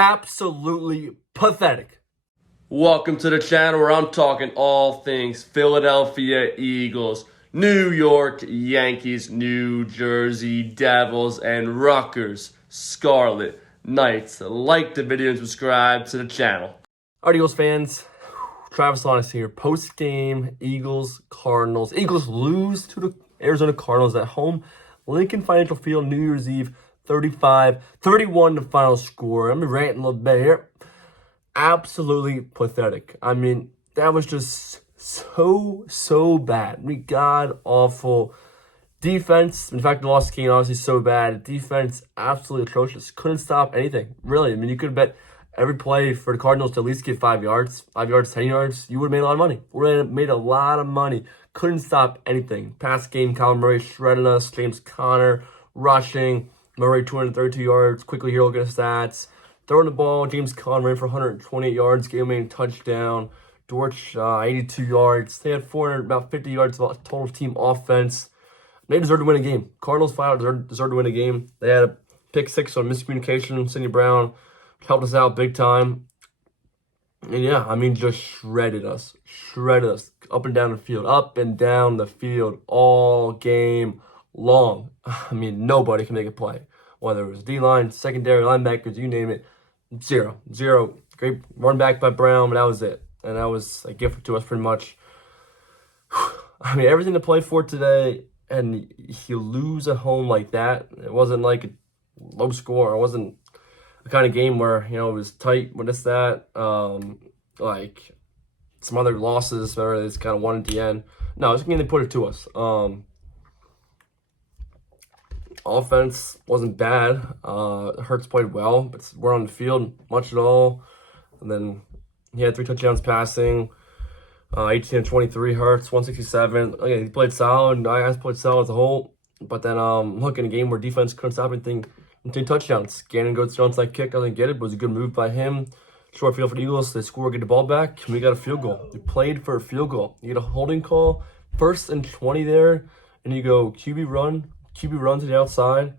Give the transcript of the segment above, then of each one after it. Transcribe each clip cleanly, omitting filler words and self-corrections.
Absolutely pathetic. Welcome to the channel where I'm talking all things Philadelphia Eagles, New York Yankees, New Jersey Devils, and Rutgers Scarlet Knights. Like the video and subscribe to the channel. All right, Eagles fans, Travis Honest here. Post-game, Eagles, Cardinals. Eagles lose to the Arizona Cardinals at home. Lincoln Financial Field, New Year's Eve, 35-31 the final score. I'm ranting a little bit here. Absolutely pathetic. I mean, that was just so bad. We got awful defense. In fact, the lost game obviously so bad. Defense absolutely atrocious. Couldn't stop anything. Really. I mean, you could have bet every play for the Cardinals to at least get 5 yards, 5 yards, 10 yards. You would have made a lot of money. Would have made a lot of money. Couldn't stop anything. Pass game, Kyler Murray shredding us. James Conner rushing. Murray 232 yards. Quickly here, look at his stats. Throwing the ball, James Conner ran for 128 yards, game-winning touchdown. Dortch, 82 yards. They had about 50 yards of total team offense. They deserved to win a game. Cardinals flat out deserved to win a game. They had a pick six on miscommunication. Sidney Brown helped us out big time. And yeah, I mean, just shredded us. Shredded us up and down the field all game long. I mean, nobody can make a play. Whether it was D-line, secondary, linebackers, you name it. Zero. Great run back by Brown, but that was it. And that was a gift to us pretty much. I mean, everything to play for today, and you lose at home like that. It wasn't like a low score. It wasn't the kind of game where, it was tight with this, that. Like some other losses where they just kind of won at the end. No, it's a game they put it to us. Offense wasn't bad. Hurts played well, but we're on the field much at all. And then he had 3 touchdowns passing. 18-23 Hurts, 167. Okay, he played solid. Guys played solid as a whole. But then look, in a game where defense couldn't stop anything, 10 touchdowns. Gannon goes to onside kick. I didn't get it, but it was a good move by him. Short field for the Eagles. They score, get the ball back, and we got a field goal. We played for a field goal. You get a holding call, 1st and 20 there, and you go QB run to the outside.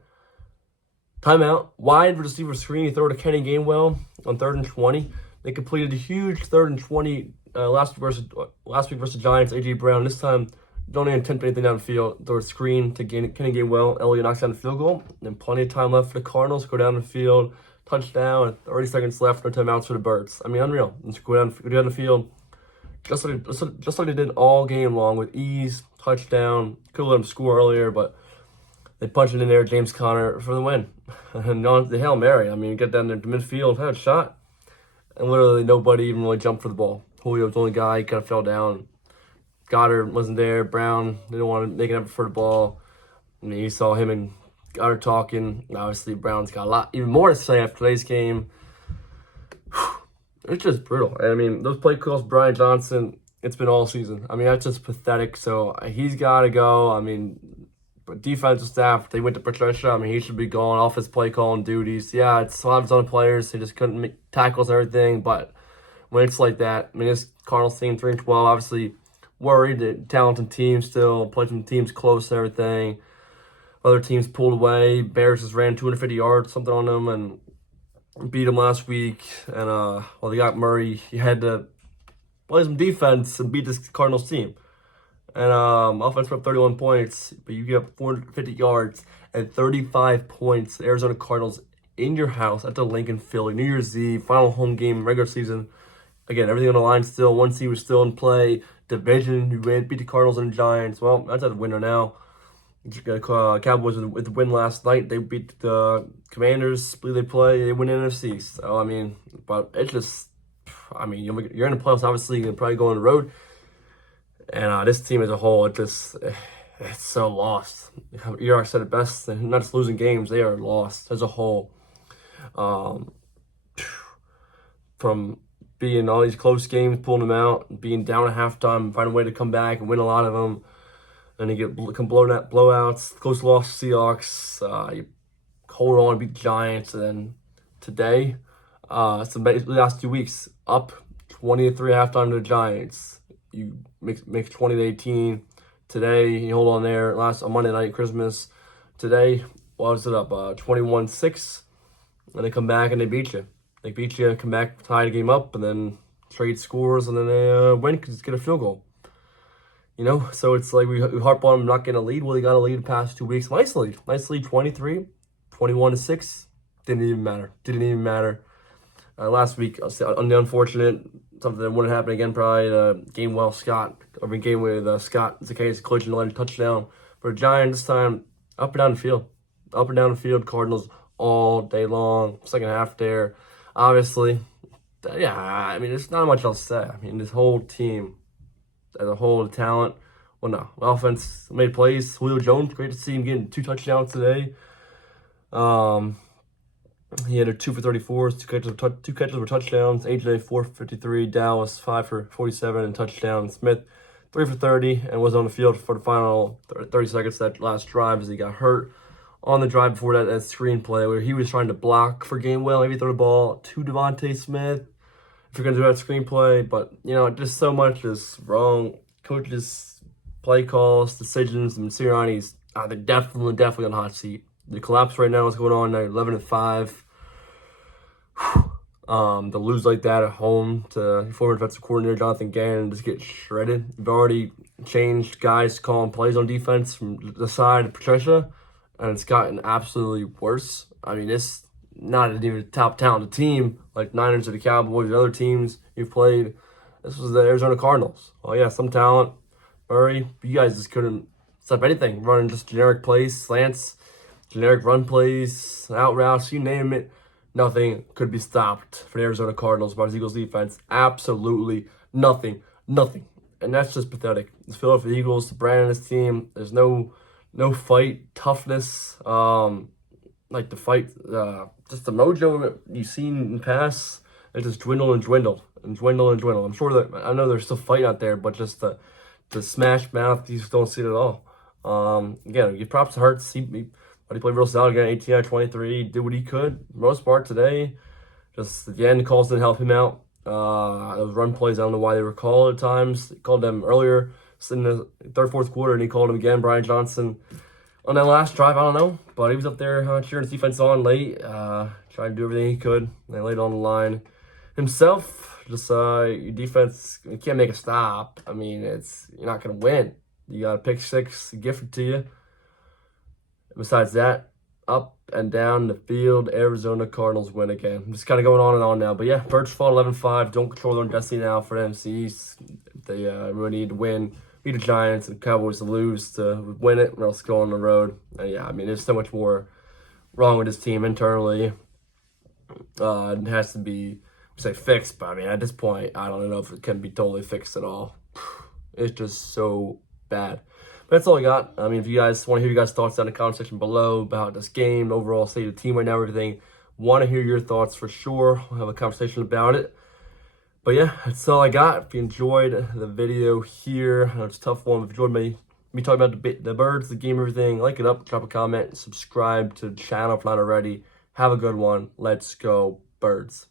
Timeout. Wide receiver screen. You throw it to Kenny Gainwell on 3rd and 20. They completed a huge 3rd and 20 last week versus Giants. A.J. Brown. This time, don't even attempt anything down the field. Throw a screen to Kenny Gainwell. Elliott knocks down the field goal. And then plenty of time left for the Cardinals. Go down the field. Touchdown. 30 seconds left. No timeouts for the Birds. I mean, unreal. Just go down the field. Just like they did all game long with ease. Touchdown. Could have let them score earlier, but they punched it in there, James Conner, for the win. And on the Hail Mary, I mean, get down there to midfield, had a shot, and literally nobody even really jumped for the ball. Julio was the only guy, he kind of fell down. Goddard wasn't there. Brown didn't want to make an effort for the ball. I mean, you saw him and Goddard talking. Obviously, Brown's got a lot, even more to say after today's game. It's just brutal. I mean, those play calls, Brian Johnson, it's been all season. I mean, that's just pathetic. So he's got to go. I mean, but defensive staff, they went to Patricia. I mean, he should be going off his play calling duties. Yeah, it's a lot of his own players. They just couldn't make tackles and everything. But when it's like that, I mean, this Cardinals team, 3-12, obviously worried. That talented team still, played some teams close and everything. Other teams pulled away. Bears just ran 250 yards, something on them, and beat them last week. And, well, they got Murray. He had to play some defense and beat this Cardinals team. And offense put up 31 points, but you get up 450 yards and 35 points. The Arizona Cardinals in your house at the Lincoln Philly, New Year's Eve, final home game, regular season. Again, everything on the line still. 1 seed was still in play. Division, you beat the Cardinals and the Giants. Well, that's a winner now. Cowboys with the win last night. They beat the Commanders. Believe they play. They win NFC. So, I mean, but it's just, I mean, you're in the playoffs, obviously. You're probably go on the road. And this team as a whole, it's so lost. York said it best. They're not just losing games, they are lost as a whole. From being all these close games, pulling them out, being down at halftime, find a way to come back and win a lot of them. And you get blowouts, close loss to Seahawks. You hold on, beat the Giants. And then today, so basically the last 2 weeks, up 20-3 halftime to the Giants. You make 20-18. Today, you hold on there. On Monday night, Christmas. Today, what was it up? 21-6. And they come back and they beat you. They beat you, come back, tie the game up, and then trade scores, and then they win because it's get a field goal. You know, so it's like we harp on them not getting a lead. Well, they got a lead the past 2 weeks. Nice lead, 23, 21-6. Didn't even matter. Last week, on the unfortunate, something that wouldn't happen again, probably game with Scott Zacchaeus collision led touchdown for the Giants. This time, up and down the field, Cardinals all day long. Second half there, obviously. Yeah, I mean, there's not much else to say. I mean, this whole team as a whole, the talent. Well, no, offense made plays. Julio Jones, great to see him getting 2 touchdowns today. He had a 2 for 34, two catches were touchdowns. AJ 4 for 53, Dallas 5 for 47 and touchdown. Smith 3 for 30 and was on the field for the final 30 seconds that last drive as he got hurt. On the drive before that screenplay where he was trying to block for Gainwell, maybe throw the ball to Devontae Smith if you're going to do that screenplay. But, you know, just so much is wrong. Coaches, play calls, decisions, and Sirianni's, they're definitely on the hot seat. The collapse right now is going on. They're 11-5. To lose like that at home to former defensive coordinator Jonathan Gannon and just get shredded. You've already changed guys calling plays on defense from the side of Patricia, and it's gotten absolutely worse. I mean, it's not even a top talented team like Niners or the Cowboys or other teams you've played. This was the Arizona Cardinals. Oh yeah, some talent. Murray, you guys just couldn't stop anything. Running just generic plays, slants, generic run plays, out routes, you name it. Nothing could be stopped for the Arizona Cardinals by the Eagles defense. Absolutely nothing. And that's just pathetic. The Philadelphia Eagles, the brand of this team, there's no fight, toughness, like the fight, just the mojo you've seen in the past, it just dwindle. I'm sure that, I know they're still fighting out there, but just the smash mouth, you just don't see it at all. Again, give props to Hurts. But he played real solid again, 18 out of 23, did what he could. For the most part today, just at the end, calls didn't help him out. Those run plays, I don't know why they were called at times. He called them earlier in the third, fourth quarter, and he called them again, Brian Johnson. On that last drive, I don't know, but he was up there cheering his defense on late, trying to do everything he could. And they laid on the line himself. Just your defense, you can't make a stop. I mean, you're not going to win. You got a pick six gifted to you. Besides that, up and down the field, Arizona Cardinals win again. I'm just kind of going on and on now. But yeah, Birds fall 11-5. Don't control their own destiny now for the NFC East. They really need to win. Beat the Giants and Cowboys to lose to win it, or else go on the road. And yeah, I mean, there's so much more wrong with this team internally. It has to be, fixed. But I mean, at this point, I don't know if it can be totally fixed at all. It's just so bad. That's all I got. I mean, if you guys want to hear your guys' thoughts down in the comment section below about this game, overall state of the team right now, everything, want to hear your thoughts for sure. We'll have a conversation about it. But yeah, that's all I got. If you enjoyed the video here, it's a tough one. If you enjoyed me talking about the Birds, the game, everything, like it up, drop a comment, subscribe to the channel if not already. Have a good one. Let's go, Birds.